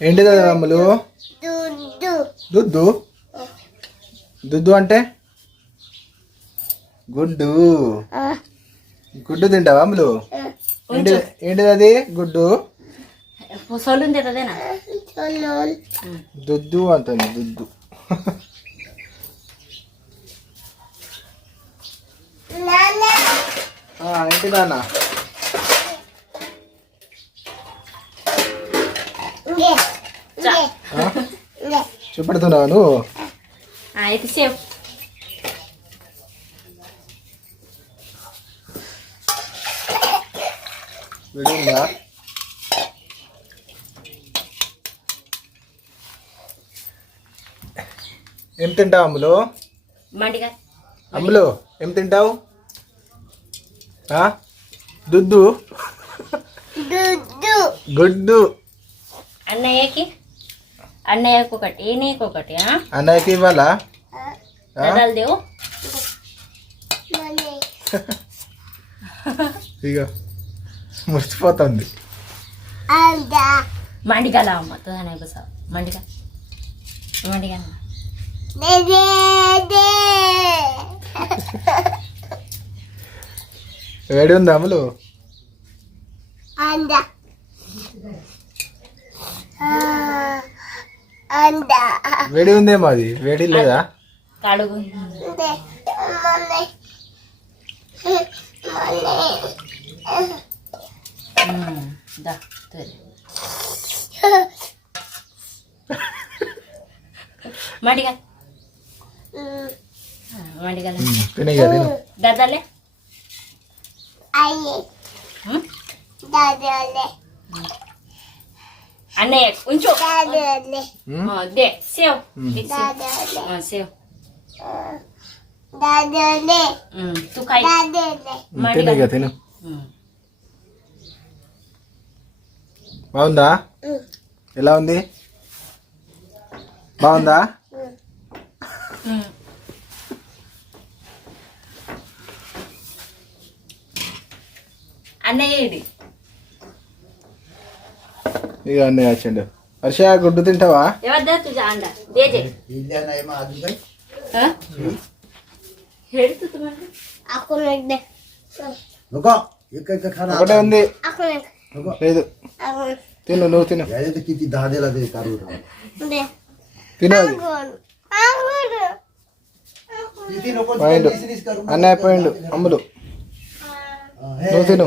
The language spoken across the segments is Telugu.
ఏంటిది అది అమ్ములు దుద్దు. దుద్దు? దుద్దు అంటే? గుడ్డు. గుడ్డు తింటావా అమ్ములు ఏంటి ఏంటిది అది? గుడ్డు? దుద్దు అంటుంది దుద్దు. ఏంటి నాన్న? నువ్వు అయితే సేవ్ ఏం తింటావు అమ్ములు? అమ్ములు ఏం తింటావు? దుద్దు. గుడ్డు. అన్నయ్యకి? అన్నయ్యకు ఒకటి నీకు ఒకటి ఆ? అన్నయ్యకి ఇవ్వాలా దేవు? మనీ ఇగో మురిసిపోతుంది. అందా మండిగా. లా అమ్మ. మండిగా మండిగా వేడి ఉంది అమ్ములు అందా అందా వేడి ఉందేమో అది వేడి లేదా? కడుగు దే మనీ మనీ ఉమ్, దా తుది మండిగా అన్నయ్య ఉంచు దే సేవ్ సేవ్. కాయ దాదాలే తినేగా తిను. బాగుందా ఎలా ఉంది బాగుందా. అన్నయ్య ఇది ఇక అన్నీ వచ్చిండు. హర్ష గుడ్డు తింటావా? ఒకటే ఉంది. లేదు. తిను నువ్వు తిను. తినదు పోయిండు. అన్నయ్య పోయిండు. అమ్ములు నువ్వు తిను.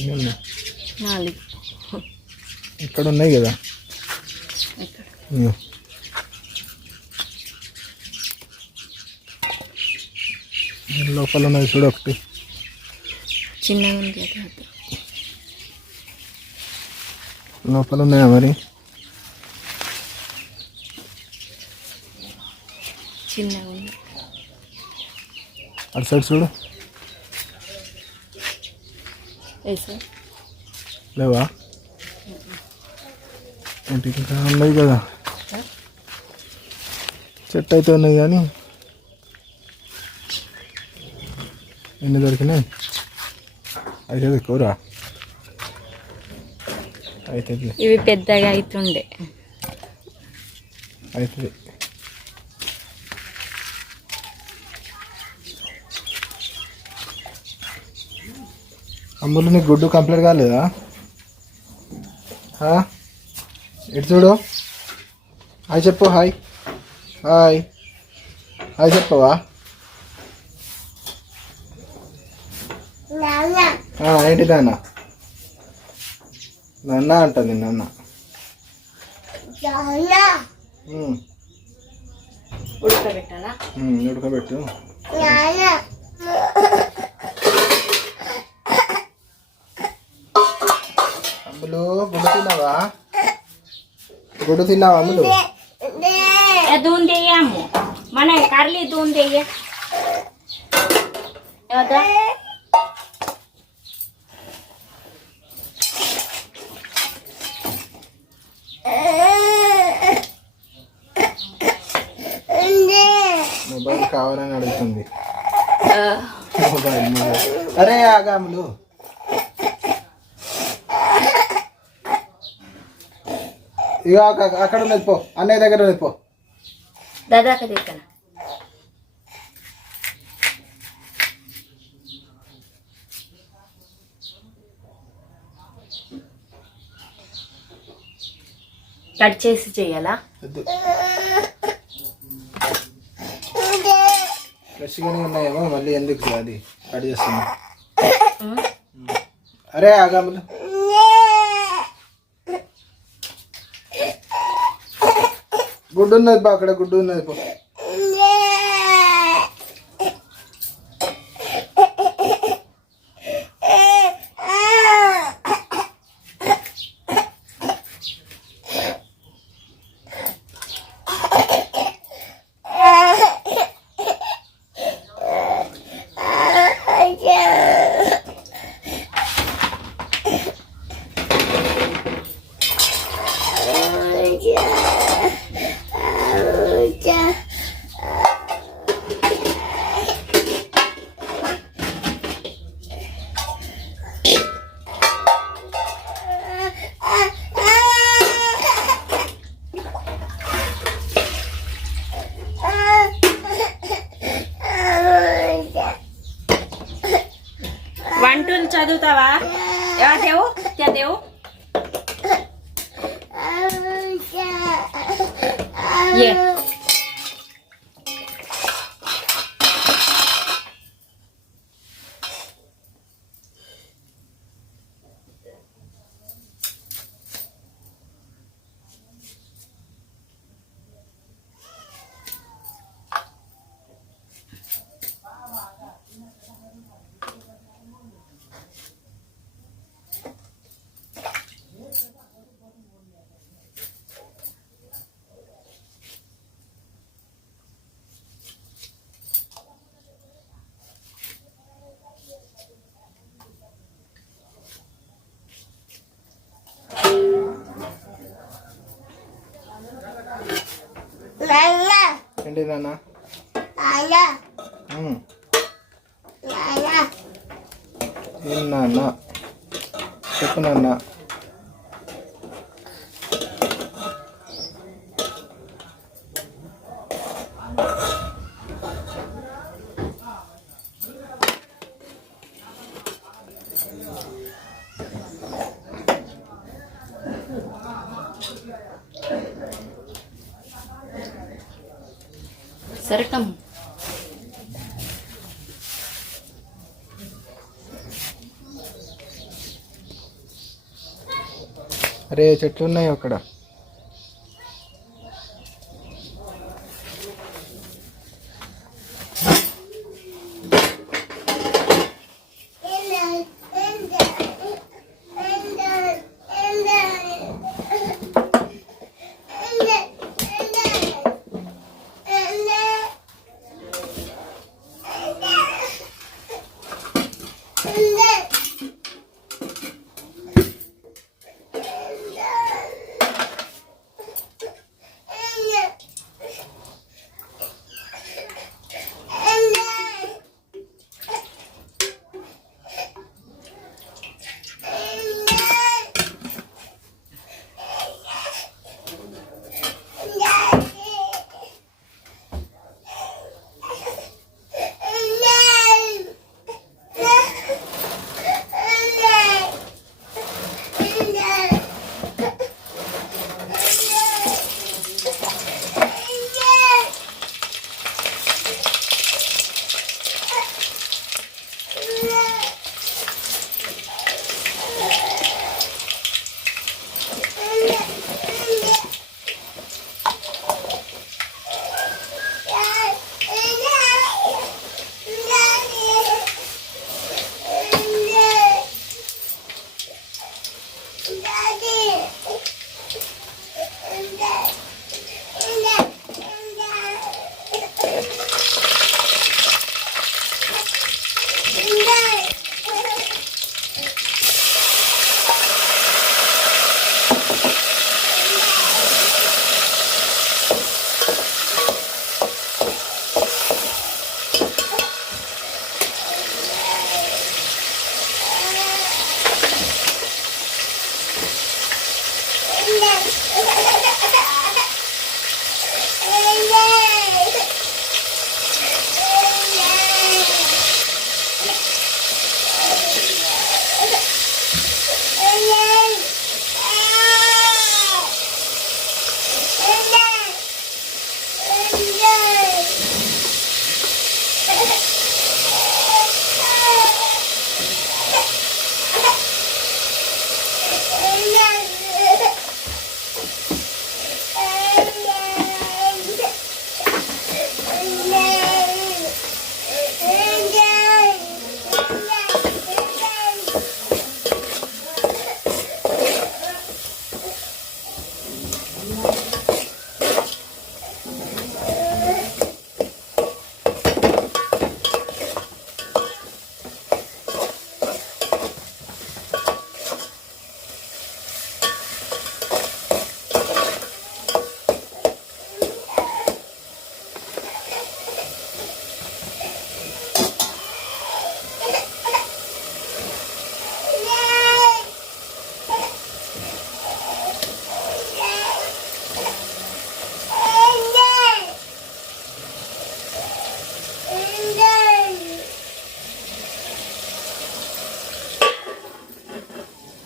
నాలుగు. ఇక్కడ. ఉన్నాయి కదా. లోపల ఉన్నది చూడు ఒకటి. చిన్నగా ఉంది. లోపల ఉన్నాయా మరి? చిన్నగా ఉంది. అటు సైడ్ చూడు. లేవా? ఏంటి ఇంకా ఉన్నాయి కదా? చెట్టు అయితే ఉన్నాయి కానీ ఎన్ని దొరికినాయి? అయితే కూర. అవుతుంది ఇవి పెద్దగా అవుతుండే అవుతుంది అమ్ములు నీకు గుడ్డు కంప్లీట్ కాలేదా? ఇటు చూడు? హాయ్ చెప్పు హాయ్. హాయ్. హాయ్ చెప్పవా? ఏంటి నాన్న? నాన్న అంటుంది నాన్న. ఉడకబెట్టాలా? ఉడకబెట్టు. తిన్నావా? గుడ్డు తిన్నావా అమ్ములు? దెయ్యాము మన కర్లీ వద్దా మొబైల్ కావాలని అడుగుతుంది. మొబైల్ మొబైల్ అరే ఆగా అమ్ములు ఇక అక్క- అక్కడ ఉన్నది పో. అన్నయ్య దగ్గర ఉన్నది పో. దాదాక కట్ చేసి చెయ్యాలా ఫ్రెష్గానే ఉన్నాయేమో మళ్ళీ ఎందుకు అది? కట్ చేస్తున్నా. అరే ఆగాములు గుడ్డు ఉన్నది బా అక్కడ గుడ్డు ఉన్నది పో. ఏ నాన్న ఏంటి నాన్న. నాన్న? చెప్పు నాన్న. సరకం అరే చెట్లు ఉన్నాయి అక్కడ.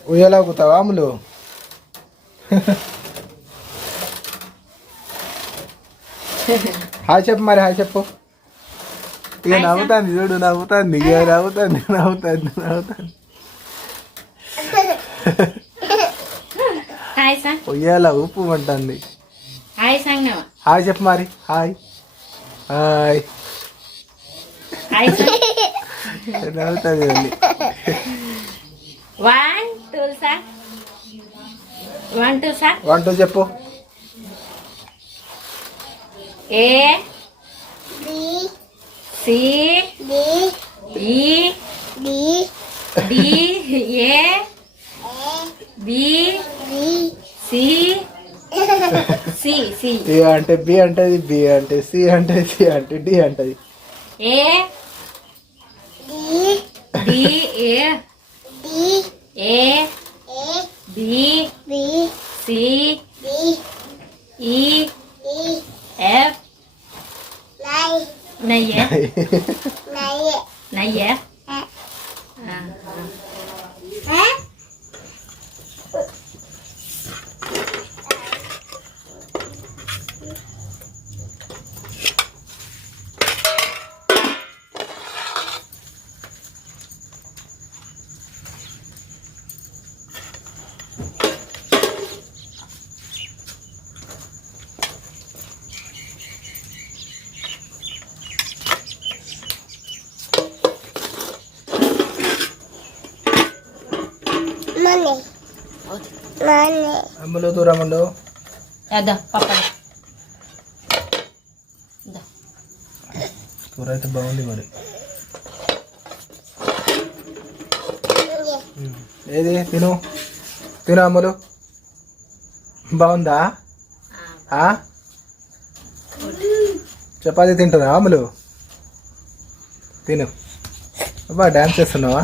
ఉయ్యలాగుతావా అమ్ములు? హాయ్ చెప్పు మరి హాయ్ చెప్పు. ఇక హాయ్ నవ్వుతాంది చూడు నవ్వుతాంది ఇక నవ్వుతాంది హాయ్ సాంగ్ ఉయ్యాల ఉప్పు అంటుంది. హాయ్ చెప్పు మరి హాయ్. హాయ్. నవ్వుతుంది sir? One two sir? One two చెప్పు. A? B. C. E. D. A? A. B. B C. C C. A అంటే బి అంటది బి అంటే సి అంటే సి అంటే డి అంటది A? D. D. A? D. A? B B C D E E F này này vậy này dễ này dễ à. à. అమ్ములు దూరం కూర అయితే బాగుంది మరి. ఏది? తిను. తిను అమ్ములు. బాగుందా? చపాతీ తింటుందా అమ్ములు? తిను. అబ్బా డ్యాన్స్ చేస్తున్నావా?